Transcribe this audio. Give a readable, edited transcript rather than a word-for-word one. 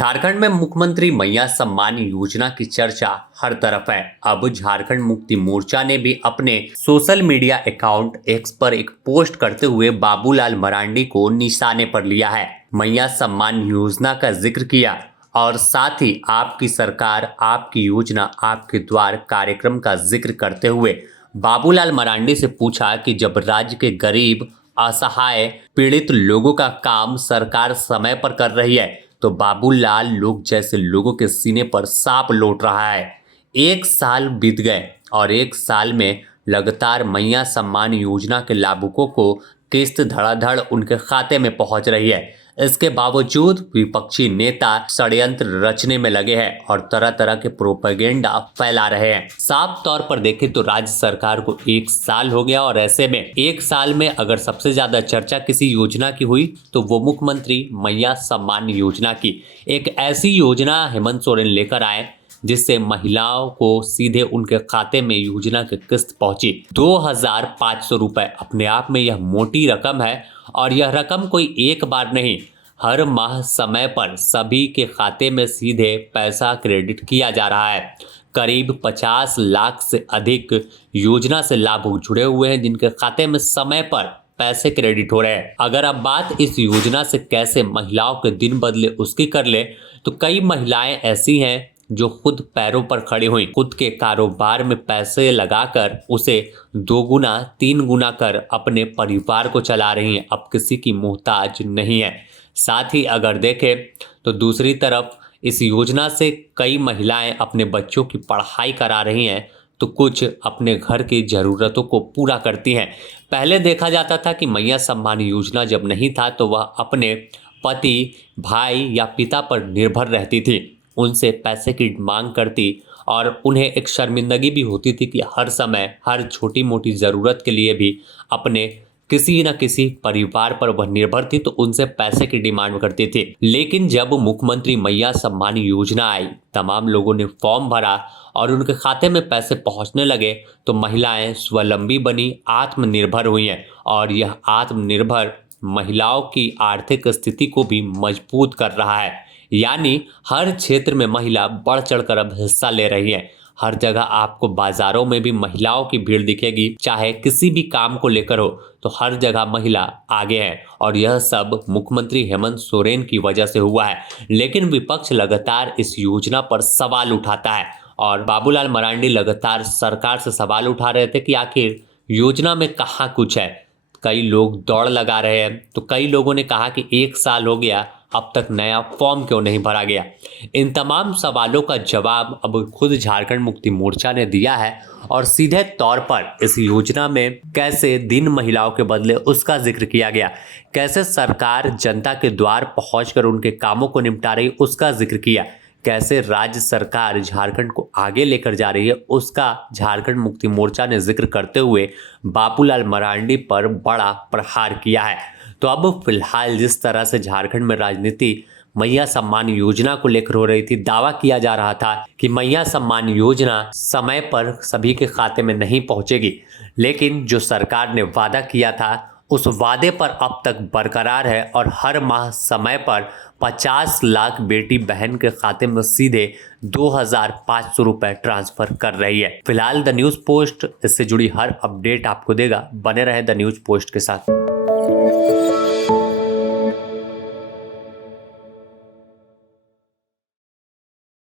झारखंड में मुख्यमंत्री मैया सम्मान योजना की चर्चा हर तरफ है। अब झारखंड मुक्ति मोर्चा ने भी अपने सोशल मीडिया अकाउंट एक्स पर एक पोस्ट करते हुए बाबूलाल मरांडी को निशाने पर लिया है। मैया सम्मान योजना का जिक्र किया और साथ ही आपकी सरकार आपकी योजना आपके द्वार कार्यक्रम का जिक्र करते हुए बाबूलाल मरांडी से पूछा कि जब राज्य के गरीब, असहाय, पीड़ित लोगों का काम सरकार समय पर कर रही है तो बाबूलाल लोग जैसे लोगों के सीने पर सांप लौट रहा है। 1 साल बीत गए और 1 साल में लगातार मैया सम्मान योजना के लाभुकों को किस्त धड़ाधड़ उनके खाते में पहुंच रही है। इसके बावजूद विपक्षी नेता षड्यंत्र रचने में लगे हैं और तरह तरह के प्रोपेगेंडा फैला रहे हैं। साफ तौर पर देखें तो राज्य सरकार को 1 साल हो गया और ऐसे में 1 साल में अगर सबसे ज्यादा चर्चा किसी योजना की हुई तो वो मुख्यमंत्री मैया सम्मान योजना की। एक ऐसी योजना हेमंत सोरेन लेकर आए जिससे महिलाओं को सीधे उनके खाते में योजना की किस्त पहुंची। 2500 रुपए अपने आप में यह मोटी रकम है और यह रकम कोई एक बार नहीं, हर माह समय पर सभी के खाते में सीधे पैसा क्रेडिट किया जा रहा है। करीब 50 लाख से अधिक योजना से लाभुक जुड़े हुए हैं जिनके खाते में समय पर पैसे क्रेडिट हो रहे हैं। अगर अब बात इस योजना से कैसे महिलाओं के दिन बदले उसकी कर ले तो कई महिलाएं ऐसी हैं जो खुद पैरों पर खड़ी हुई, खुद के कारोबार में पैसे लगाकर उसे 2 गुना 3 गुना कर अपने परिवार को चला रही हैं, अब किसी की मोहताज नहीं है। साथ ही अगर देखें तो दूसरी तरफ इस योजना से कई महिलाएं अपने बच्चों की पढ़ाई करा रही हैं तो कुछ अपने घर की ज़रूरतों को पूरा करती हैं। पहले देखा जाता था कि मैया सम्मान योजना जब नहीं था तो वह अपने पति, भाई या पिता पर निर्भर रहती थी, उनसे पैसे की मांग करती और उन्हें एक शर्मिंदगी भी होती थी कि हर समय हर छोटी मोटी ज़रूरत के लिए भी अपने किसी न किसी परिवार पर वह निर्भर थी तो उनसे पैसे की डिमांड करती थी। लेकिन जब मुख्यमंत्री मैया सम्मान योजना आई, तमाम लोगों ने फॉर्म भरा और उनके खाते में पैसे पहुंचने लगे तो महिलाएं स्वावलंबी बनी, आत्मनिर्भर हुई हैं और यह आत्मनिर्भर महिलाओं की आर्थिक स्थिति को भी मजबूत कर रहा है। यानी हर क्षेत्र में महिला बढ़ चढ़कर अब हिस्सा ले रही है। हर जगह आपको बाजारों में भी महिलाओं की भीड़ दिखेगी, चाहे किसी भी काम को लेकर हो तो हर जगह महिला आगे है और यह सब मुख्यमंत्री हेमंत सोरेन की वजह से हुआ है। लेकिन विपक्ष लगातार इस योजना पर सवाल उठाता है और बाबूलाल मरांडी लगातार सरकार से सवाल उठा रहे थे कि आखिर योजना में कहाँ कुछ है। कई लोग दौड़ लगा रहे हैं तो कई लोगों ने कहा कि 1 साल हो गया, अब तक नया फॉर्म क्यों नहीं भरा गया। इन तमाम सवालों का जवाब अब खुद झारखंड मुक्ति मोर्चा ने दिया है और सीधे तौर पर इस योजना में कैसे दिन महिलाओं के बदले उसका जिक्र किया गया, कैसे सरकार जनता के द्वार पहुंचकर उनके कामों को निपटा रही उसका जिक्र किया, कैसे राज्य सरकार झारखंड को आगे लेकर जा रही है उसका झारखंड मुक्ति मोर्चा ने जिक्र करते हुए बाबूलाल मरांडी पर बड़ा प्रहार किया है। तो अब फिलहाल जिस तरह से झारखंड में राजनीति मैया सम्मान योजना को लेकर हो रही थी, दावा किया जा रहा था कि मैया सम्मान योजना समय पर सभी के खाते में नहीं पहुंचेगी, लेकिन जो सरकार ने वादा किया था उस वादे पर अब तक बरकरार है और हर माह समय पर 50 लाख बेटी बहन के खाते में सीधे 2500 रुपए ट्रांसफर कर रही है। फिलहाल द न्यूज़ पोस्ट इससे जुड़ी हर अपडेट आपको देगा, बने रहे द न्यूज़ पोस्ट के साथ।